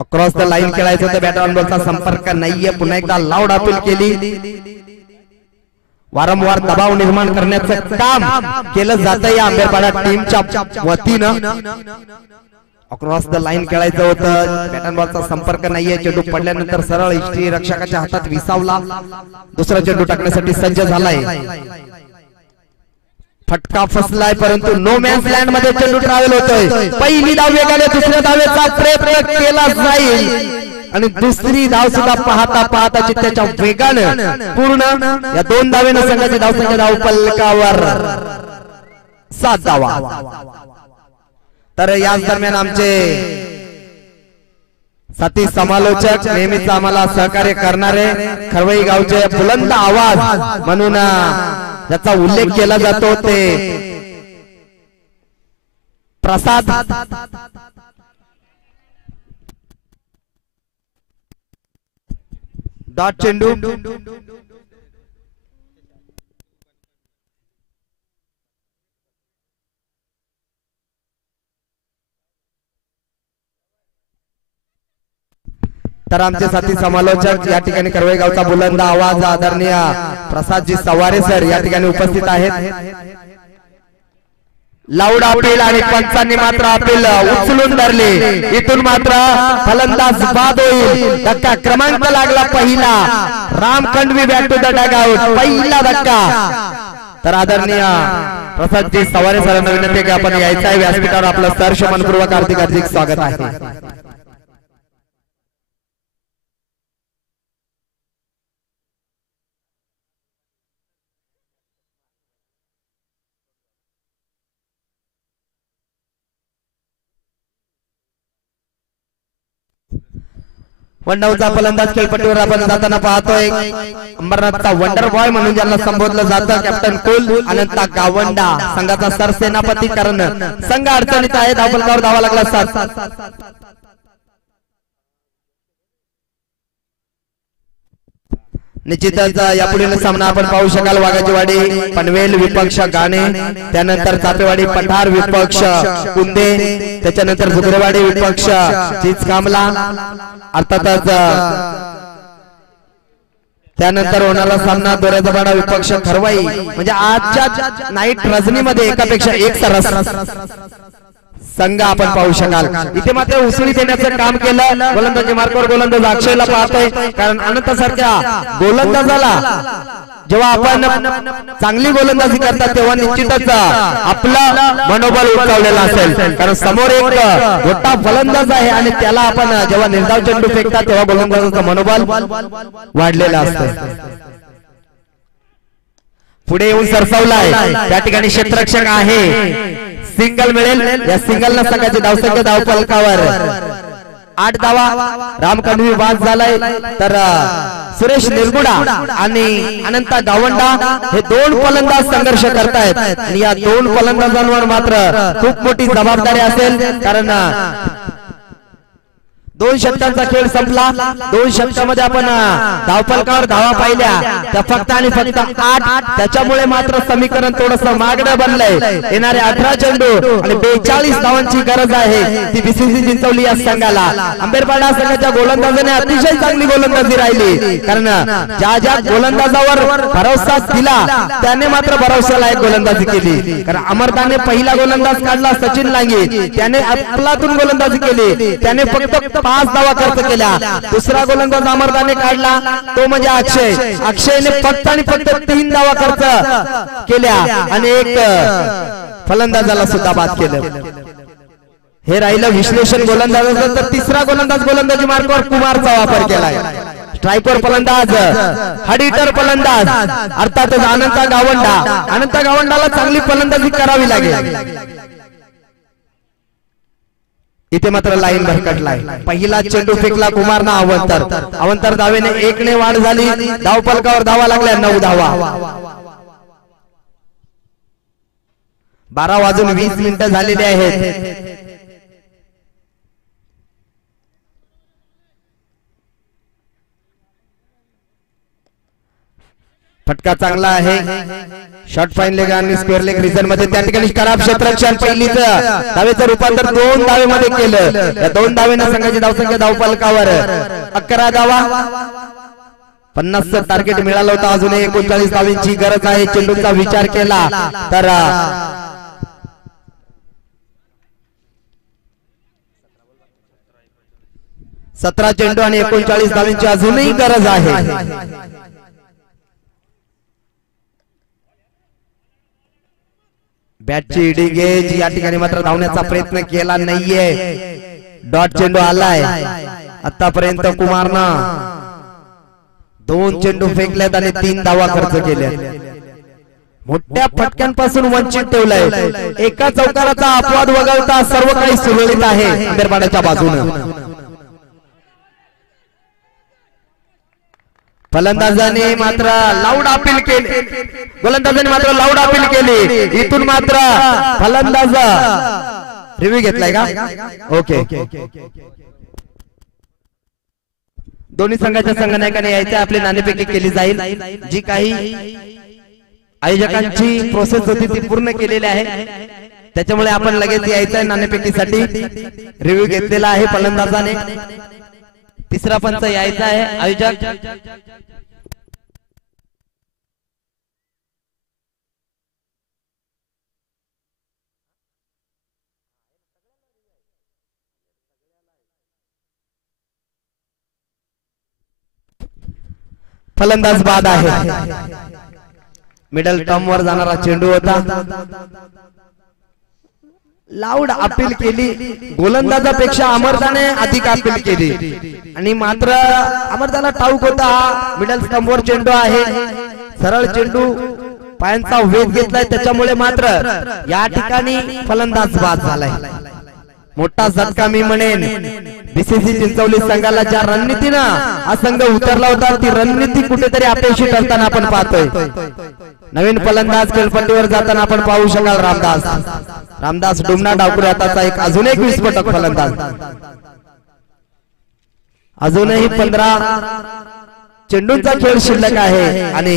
अक्रॉस द लाईन खेळायचं होतं. बॅट ऑन बॉलचा संपर्क नाहीये. पुन्हा एकदा लाऊड अपील केली. वारंवार दबाव निर्माण करण्याचं काम केलं जातं या आंबेरपाडा टीमच्या वतीनं. अक्रॉस द लाईन खेळायचं होतं. बॅट ऑन बॉलचा संपर्क नाहीये. चेंडू पडल्यानंतर सरळ इष्टी रक्षकाच्या हातात विसावला. दुसरा चेंडू टाकण्यासाठी सज्ज झालाय. फटका फसलाय परंतु नो मॅन्स लँड मध्ये चेंडू ट्रॅव्हल होतोय. पहिली धाव वेगाने दुसऱ्या धावेचा प्रयत्न केला जाईल आणि दुसरी धाव सुद्धा पाहता चित्त्याच्या वेगानं पूर्ण. या 2 धावेनं संघाची धावसंख्या धावफलकावर 7 धावा. तर याच दरम्यान आमचे साथी समालोचक नेहमीच आम्हाला सहकार्य करणारे खरवई गावचे बुलंद आवाज म्हणून ज्याचा उल्लेख केला जातो ते प्रसाद. डॉट चेंडू तर आमचे साथी समालोचक या ठिकाणी करवई गावचा बुलंद आवाज आदरणीय प्रसादजी सवारे सर या ठिकाणी उपस्थित आहेत. लाऊड अपील आणि पंचांनी मात्र अपील उचलून धरले. इथून मात्र फलंदाज बाद होईल. धक्का क्रमांक लागला पहिला. Ram Khandvi back to the dugout. पहिला धक्का. तर आदरणीय प्रसादजी सवारे सरांना विनंती आहे की आपण यायचं आहे व्यासपीठावर. आपलं सहर्ष मनपूर्वक हार्दिक स्वागत आहे. वनडाऊनचा फलंदाज खेळपट्टीवर आपण जाताना पाहतोय. अंबरनाथचा वंडर बॉय म्हणून ज्यांना संबोधलं जातं कॅप्टन कुल अनंता गावंडा संघाचा सरसेनापती. कारण संघ अडचणीत आहे. धावफलकावर धावा लागला 7. निश्चितच यापुढील सामना आपण पाहू शकाल वाघाचीवाडी पनवेल विपक्ष गाणे, त्यानंतर चापेवाडी पठार विपक्ष कुंदे, त्याच्यानंतर जुगरेवाडी विपक्ष चिचकामला, अर्थातच त्यानंतर होणारा सामना दोऱ्याचा विपक्ष खरवाई. म्हणजे आजच्या नाईट रजनीमध्ये एकापेक्षा एक सरस संघ आपण पाहू शकाल. इथे मात्र उसळी देण्याचं काम केलं. गोलंदाजी मार्गावर गोलंदाज अक्षयला पाहतोय, कारण अनंत सारख्या गोलंदाजाला जेव्हा आपण चांगली गोलंदाजी करतात तेव्हा निश्चितच आपलं मनोबल उंचावलेलं असेल, कारण समोर एक मोठा फलंदाज आहे आणि त्याला आपण जेव्हा निर्धाव चेंडू फेकतात तेव्हा गोलंदाजाचं मनोबल वाढलेलं असतं. पुढे येऊन सरसावलाय त्या ठिकाणी क्षेत्ररक्षक आहे, सिंगल मिळेल. या सिंगल न संघाची धावसंख्या धावफलकावर 8 धावा. रामकंडवी बाद झालाय, तर सुरेश निरगुडा आणि अनंता गावंडा हे 2 फलंदाज संघर्ष करतायत आणि या 2 फलंदाजांवर मात्र खूप मोठी जबाबदारी असेल, कारण 2 षटकांचा खेळ संपला. 2 षटकामध्ये आपण धावफलकावर धावा पाहिल्या त्या फक्त आणि फक्त 8. त्याच्यामुळे मात्र समीकरण थोडस मागणं बनलंय. येणारे 18 चेंडू आणि 42 धावांची गरज आहे ती बीसीसी चिंचवली या संघाला. आंबेरपाडा संघाच्या गोलंदाजाने अतिशय चांगली गोलंदाजी राहिली, कारण ज्या ज्या गोलंदाजावर भरोसा दिला त्याने मात्र भरोसालायक गोलंदाजी केली. कारण अमरदाने पहिला गोलंदाज काढला सचिन लांगे, त्याने अफलातून गोलंदाजी केली, त्याने फक्त 5 धावा खर्च केल्या. दुसरा गोलंदाज अमरदाने काढला तो म्हणजे अक्षयने फक्त आणि फक्त 3 धावा खर्च केल्या आणि एक फलंदाजाला सुद्धा बाद केलं. हे राहिलं विश्लेषण गोलंदाजाचं. तर तिसरा गोलंदाज गोलंदाजी मार्गावर कुमारचा वापर केलाय. स्ट्रायकर फलंदाज, हडीटर फलंदाज, अर्थातच अनंता गावंडा. अनंता गावंडाला चांगली फलंदाजी करावी लागेल. इथे मात्र लाईन भरकटलाय. पहिला चेंडू फेकला कुमारना अवंतर धावेने 1 ने वाढ झाली. धावफलकावर धावा लागल्या 9 धावा. 12 वाजून 20 मिनिटं झालेली आहेत. फटका चांगला आहे. शॉर्ट फाईन लेग आणि स्क्वेअर लेग रिझन मध्ये त्या ठिकाणी खराब क्षेत्ररक्षण पहिलीच धावेचं रूपांतर 2 धावेमध्ये केलं. या 2 धावेने संघाची धावसंख्या धावफलकावर 11 धावा. 50 टार्गेट मिळालं होतं. अजूनही 39 धावांची गरज आहे. चेंडूचा विचार केला तर 17 चेंडू आणि 39 धावांची अजूनही गरज आहे. बॅटची ईडी गेज या ठिकाणी मात्र धावण्याचा प्रयत्न केला नाहीये. डॉट चेंडू आलाय. आतापर्यंत कुमारनं 2 चेंडू फेकल्यात आणि 3 धावा खर्च केल्या. मोठ्या फटक्यांपासून वंचित ठेवलाय. एका चौकाराचा अपवाद वगळता सर्व काही सुरळीत आहे आंबेरपाड्याच्या बाजूने. फलंदाजाने मात्र लाऊड अपील केली. गोलंदाजाने मात्र लाऊड अपील केली. इथून मात्र फलंदाज रिव्ह्यू घेतलाय का? ओके. दोन्ही संघाच्या संघनायकाने यायचे आपली नाणेफेकी केली जाईल. जी काही आयोजकांची प्रोसेस होती ती पूर्ण केलेली आहे. त्याच्यामुळे आपण लगेच यायचंय नाणेफेकीसाठी. रिव्ह्यू घेतलेला आहे फलंदाजाने. तिसरा पंच यायचा आहे. आयोजक फलंदाज बाद आहे. मिडल टर्म वर जाणारा चेंडू होता. लाऊड अपील केली. गोलंदाजापेक्षा अमरदाने अधिक अपील केली आणि मात्र अमरदाला ठाऊक होता हा मिडल स्टंपवर चेंडू आहे. सरळ चेंडू पायांचा वेग घेतलाय. त्याच्यामुळे मात्र या ठिकाणी फलंदाज बाद झालाय. मोठा झटका मी म्हणेन बीसीसी चिंचवली संघाला. ज्या रणनीतीनं हा संघ उतरला होता ती रणनीती कुठेतरी अपेक्षित ठरताना आपण पाहतोय. नवीन फलंदाज खेळपट्टीवर जाताना आपण पाहू शकाल रामदास डुमना डावकुरे हाताचा अजून एक विस्फोटक फलंदाज. अजूनही 15 चेंडूचा खेळ शिल्लक आहे आणि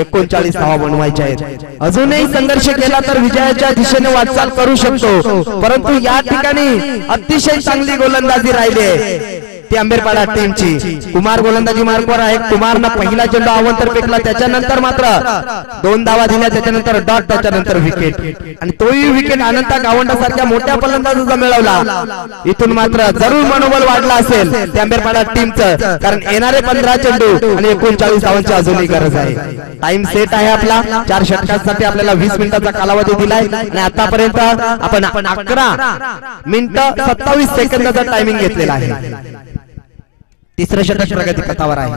39 धावा बनवायच्या आहेत। अजूनही संघर्ष केला तर विजयाच्या दिशेने वाटचाल करू शकतो, परंतु या ठिकाणी अतिशय चांगली गोलंदाजी राहिली आहे ती आंबेरपाडा टीमची। कुमार गोलंदाजी मार्कवर आहे। कुमारनं पहिला चेंडू अवंतर फेकला, त्याच्यानंतर मात्र 2 धावा दिल्या, त्याच्यानंतर डॉट, त्याच्यानंतर विकेट आणि तोही विकेट अनंता गावंडासारख्या मोठ्या फलंदाजाचा मिळवला। इथून मात्र जरूर मनोबल वाढला असेल त्या आंबेरपाडा टीमचं, कारण येणारे 15 चेंडू आणि 39 धावांची अजूनही गरज आहे। टाइम सेट आहे आपला 4 षटकांसाठी आपल्याला 20 मिनिटाचा कालावधी दिलाय आणि आतापर्यंत आपण 11 मिनिटं 27 सेकंदाचा टायमिंग घेतलेला आहे। तिसरं षटक प्रगती पथावर आहे।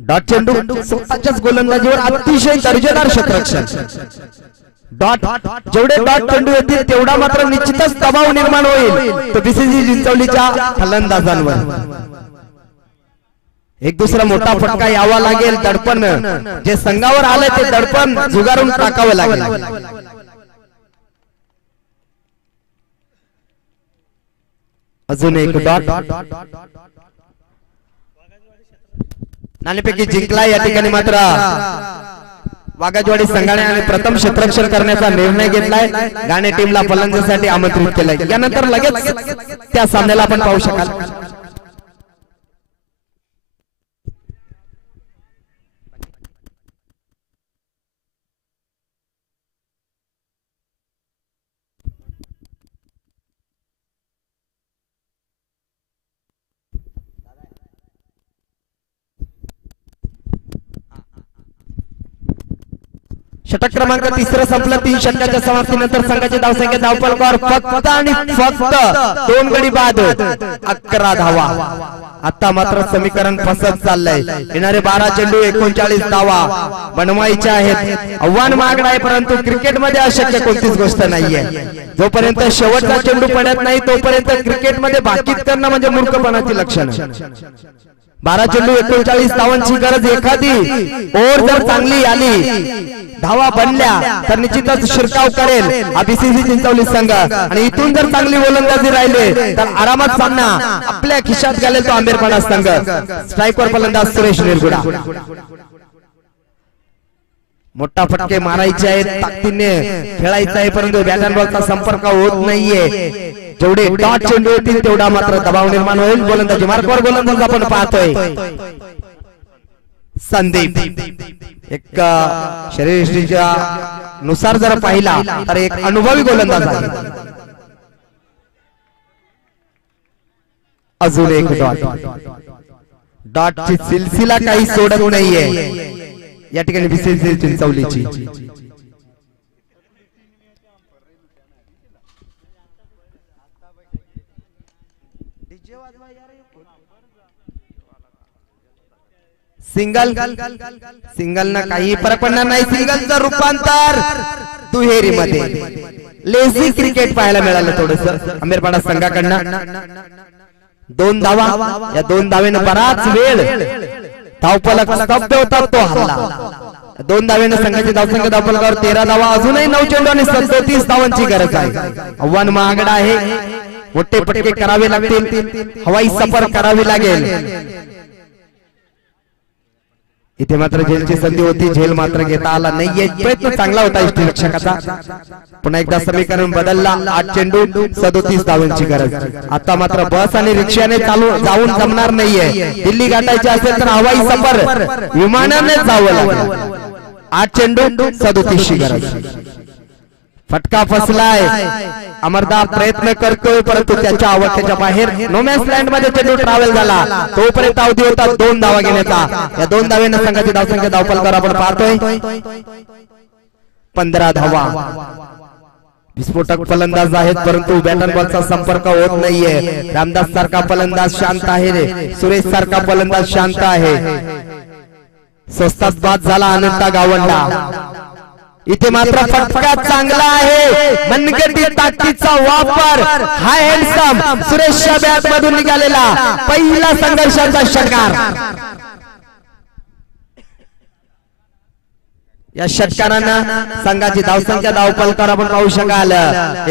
डॉट चेंडू स्वतःच्याच गोलंदाजीवर अतिशय दर्जेदार क्षेत्ररक्षण। डॉट जेवढे डॉट चेंडू येतील तेवढा मात्र निश्चितच दबाव निर्माण होईल तो बीसीसी चिंचवलीच्या फलंदाजांवर। एक दुसरा मोठा फटका यावा लागेल, दडपण जे संघावर आले ते दडपण झुगारून टाकावं लागेल। अजून एक डॉट नाणेपैकी जिंकला। या ठिकाणी मात्र वाघाजवाडी संघाने आणि प्रथम क्षेत्ररक्षण करण्याचा निर्णय घेतलाय। गाणे टीमला फलंदाजीसाठी आमंत्रित केलंय। यानंतर लगेच त्या सामन्याला आपण पाहू शकाल। षटक क्रमांक 3 संपलं। 3 षटकाच्या समाप्तीनंतर संघाची धावसंख्या धावफलकावर फक्त आणि फक्त 2 गडी बाद 11 धावा। आता मात्र समीकरण फसत चाललंय। येणारे 12 चेंडू 39 धावा बनवायच्या आहेत। आव्हान महागड आहे, परंतु क्रिकेटमध्ये अशक्य कोणतीच गोष्ट नाहीये। जोपर्यंत शेवटचा चेंडू पडत नाही तोपर्यंत क्रिकेटमध्ये बाकीत करणं म्हणजे मूर्खपणाची लक्षण। 12 चेंडू 39 धावांची गरज। एखादी ओव्हर जर चांगली आली, धावा बनल्या तर निश्चितच शिरकाव करेल बीसीसी चिंचवली संघ आणि इथून जर चांगली गोलंदाजी राहिले तर आरामात सामना आपल्या खिशात घालेल तो आंबेरपाडा संघ। स्ट्राइकवर फलंदाज सुरेश निरगुडा। मोठा फटके मारायचे आहेत, ताकदीने खेळायचं आहे, परंतु बॅट अँड बॉलचा संपर्क होत नाहीये। जेवढे डॉट चेंडू येतील तेवढा मात्र दबाव निर्माण होईल। गोलंदाजी मार्कवर गोलंदाज आपण पाहतोय संदीप। एक शरीरयष्टीच्या नुसार जर पाहिला तर एक अनुभवी गोलंदाज आहे। अजून एक डॉटची सिलसिला काही सोडत नाहीये या ठिकाणी बीसीसी चिंचवलीची। सिंगल ना काही फरक पडणार नाही। सिंगलचं रूपांतर दुहेरी मध्ये लेझी क्रिकेट पाहायला मिळालं थोडंसं आंबेरपाडा संघाकडनं। 2 धावा, या 2 धावेनं बराच वेळ धावफलक स्तब्ध होता तो हल्ला। 2 धावेनं संघाची धावसंख्या धावफलकावर 13 धावा। अजूनही 9 चेंडू आणि 37 धावांची गरज आहे। आव्हान महागड आहे, मोठे फटके करावे लागतील, हवाई सफर करावी लागेल। इथे मात्र झेलची संधी होती, झेल मात्र घेता आला नाहीये। प्रयत्न चांगला होता यष्टीरक्षकाचा। पुन्हा एकदा समीकरण बदलला। 8 चेंडू 37 धावांची गरज। आता मात्र बस आणि रिक्षाने चालू जाऊन जमणार नाहीये। दिल्ली गाठायची असेल तर हवाई सफर विमानाने जावं लागेल। 8 चेंडू 37 ची गरज। फटका फसलाय, अमरदा प्रयत्न करतोय परंतु त्याच्या आवडत्याच्या बाहेर नो मॅन्स लँड मध्ये चेंडू ट्रॅव्हल झाला। तोपर्यंत अवधी होता 2 धावा घेण्याचा। या 2 धावेनं संघाची धावसंख्या धावफलकावर आपण पाहतोय 15 धावा। विस्फोटक फलंदाज आहेत परंतु बॅट अँड बॉलचा संपर्क होत नाहीये। रामदास सारखा फलंदाज शांत आहे रे, सुरेश सारखा फलंदाज शांत आहे। स्वस्तात बाद झाला अनंता गावंडा। इथे मात्र फटका चांगला आहे, मनगटी ताकदीचा वापर। हाय हँडसम सुरेशच्या बॅट मधून निघालेला पहिला संघर्षाचा षटकार। या षटकारांना संघाची धावसंख्या धावपलकार आपण पाहू शकाल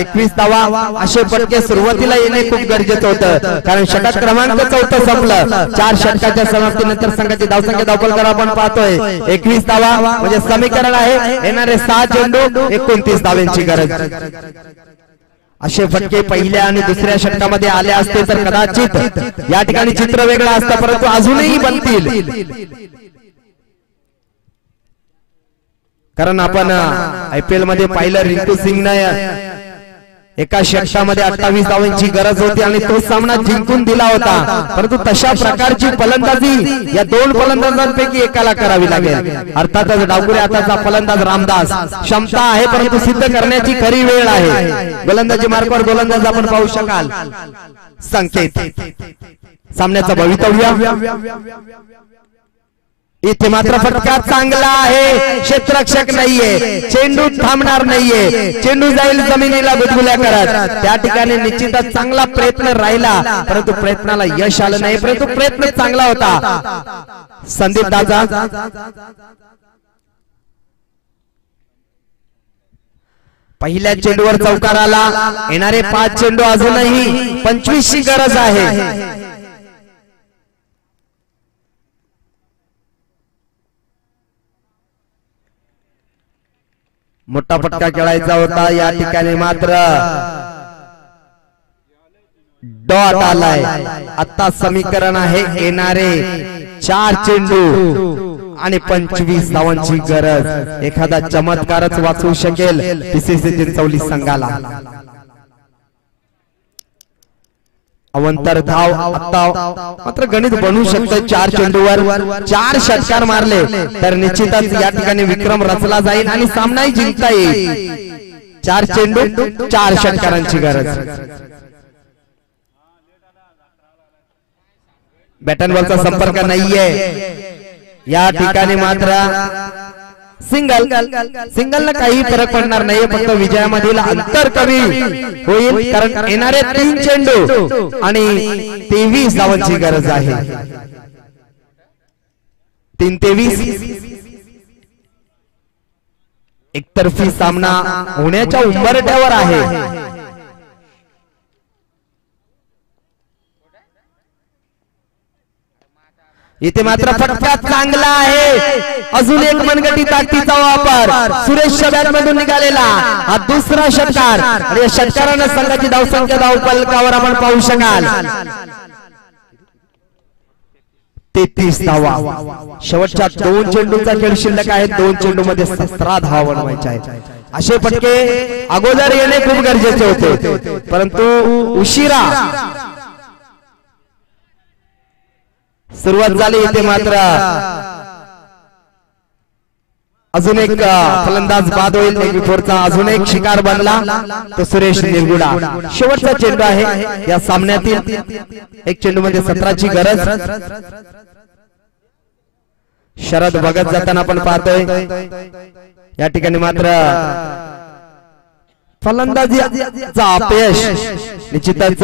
21 धावा असे फटके सुरुवातीला येणे खूप गरजेचं होतं कारण षटक क्रमांक 4 संपलं 4 षटकाच्या समाप्तीनंतर संघाची धावसंख्या धावपलकार आपण पाहतोय 21 धावा म्हणजे समीकरण आहे येणारे 6 चेंडू 29 धावांची गरज असे फटके पहिल्या आणि दुसऱ्या षटकामध्ये आले असते तर कदाचित या ठिकाणी चित्र वेगळं असतं परंतु अजूनही बनतील कारण आपण आयपीएल मध्ये पाहिलं रिंकू सिंगने एका षटकामध्ये 28 धावांची गरज होती आणि तो सामना जिंकून दिला होता परंतु तशा प्रकारची फलंदाजी या 2 फलंदाजांपैकी एकाला करावी लागेल अर्थातच डावखुरी हाताचा फलंदाज रामदास क्षमता आहे परंतु सिद्ध करण्याची खरी वेळ आहे गोलंदाजी मार्गावर गोलंदाज आपण पाहू शकाल संकेत सामन्याचं भवितव्य इथे मात्र फटका चांगला आहे क्षेत्ररक्षक नाहीये चेंडू थांबणार नाहीये चेंडू जाईल जमिनीला गुदगुल्या करत त्या ठिकाणी निश्चितच चांगला प्रयत्न राहिला परंतु प्रयत्नाला यश आलं नाही परंतु प्रयत्न चांगला होता संदीप दादा पहिल्या चेंडूवर चौकार आला येणारे 5 चेंडू अजूनही 25 ची गरज आहे मोठा फटका खेळायचा होता या ठिकाणी मात्र डॉट आलाय आता समीकरण आहे येणारे 4 चेंडू आणि 25 धावांची गरज एखादा चमत्कारच वाचवू शकेल पीसीसी चिंचवली संघाला अवंतर धाव आता मात्र गणित बनवू शकतं 4 चेंडूवर 4 षटकार मारले तर निश्चितच या ठिकाणी विक्रम रचला जाईल आणि सामनाही जिंकता येईल 4 चेंडू 4 षटकारांची गरज बॅट अँड बॉलचा संपर्क नाहीये या ठिकाणी मात्र सिंगल काही फरक पडणार नाही फक्त विजयामधील अंतर कमी होईल कारण येणारे 3 चेंडू आणि 23 धावांची गरज आहे 3-23 एकतर्फी सामना होण्याच्या उंबरठ्यावर आहे इथे मात्र फटका चांगला आहे अजून एक मनगटी ताकदीचा वापर सुरेश बॅट मधून निघालेला हा दुसरा षटकार आणि या षटकाराने संघाची धावसंख्या धावपलकावर आपण पाहू शकाल 33 धावा शेवटच्या 2 चेंडूंचा खेळ शिल्लक आहे 2 चेंडू मध्ये 17 धावा बनवायच्या आहेत असे फटके अगोदर येणे खूप गरजेचे होते परंतु उशिरा सुरुवात झाली इथे मात्र अजून एक फलंदाज बाद होईल फोरचा अजून एक शिकार बनला तो सुरेश निरगुडा शेवटचा चेंडू आहे या सामन्यातील एक चेंडू मध्ये 17 ची गरज शरद बघत जाताना आपण पाहतोय या ठिकाणी मात्र फलंदाजीचा अपयश निश्चितच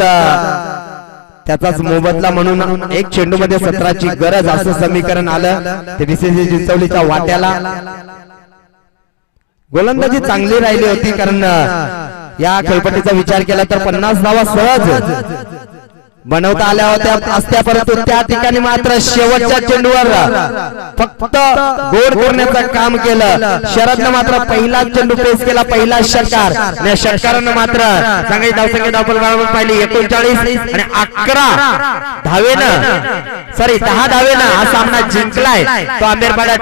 त्याचाच मोबदला म्हणून एक चेंडू मध्ये 17 ची गरज असं समीकरण आलं ते बीसीसी चिंचवलीच्या वाट्याला गोलंदाजी चांगली राहिली होती कारण या खेळपट्टीचा विचार केला तर 50 धावा सहज बनवता आल्या होत्या असत्या परंतु त्या ठिकाणी मात्र शेवटच्या चेंडूवर फक्त गोड करण्याचं काम केलं शरदनं मात्र पहिला चेंडू पेस केला पहिला षटकार आणि षटकारानं मात्र चांगली धावसंख्या धावपलकावर पाहिली 39 आणि 11 धावेनं सॉरी 10 धावेनं हा सामना जिंकलाय तो आंबेरपाडा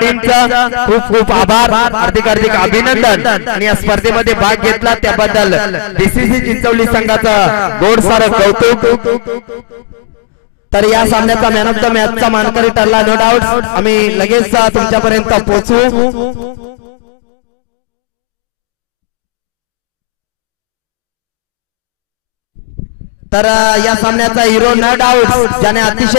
टीमचं खूप खूप आभार हार्दिक अभिनंदन आणि या स्पर्धेमध्ये भाग घेतला त्याबद्दल बीसीसी चिंचवली संघाचं गोडसार कौतुक तर या सामन्याचा मॅन ऑफ द मॅचचा मानकरी ठरला नो डाऊट आम्ही लगेच तुमच्यापर्यंत पोहोचू तर या सामन्याचा हिरो नो डाऊट ज्याने अतिशय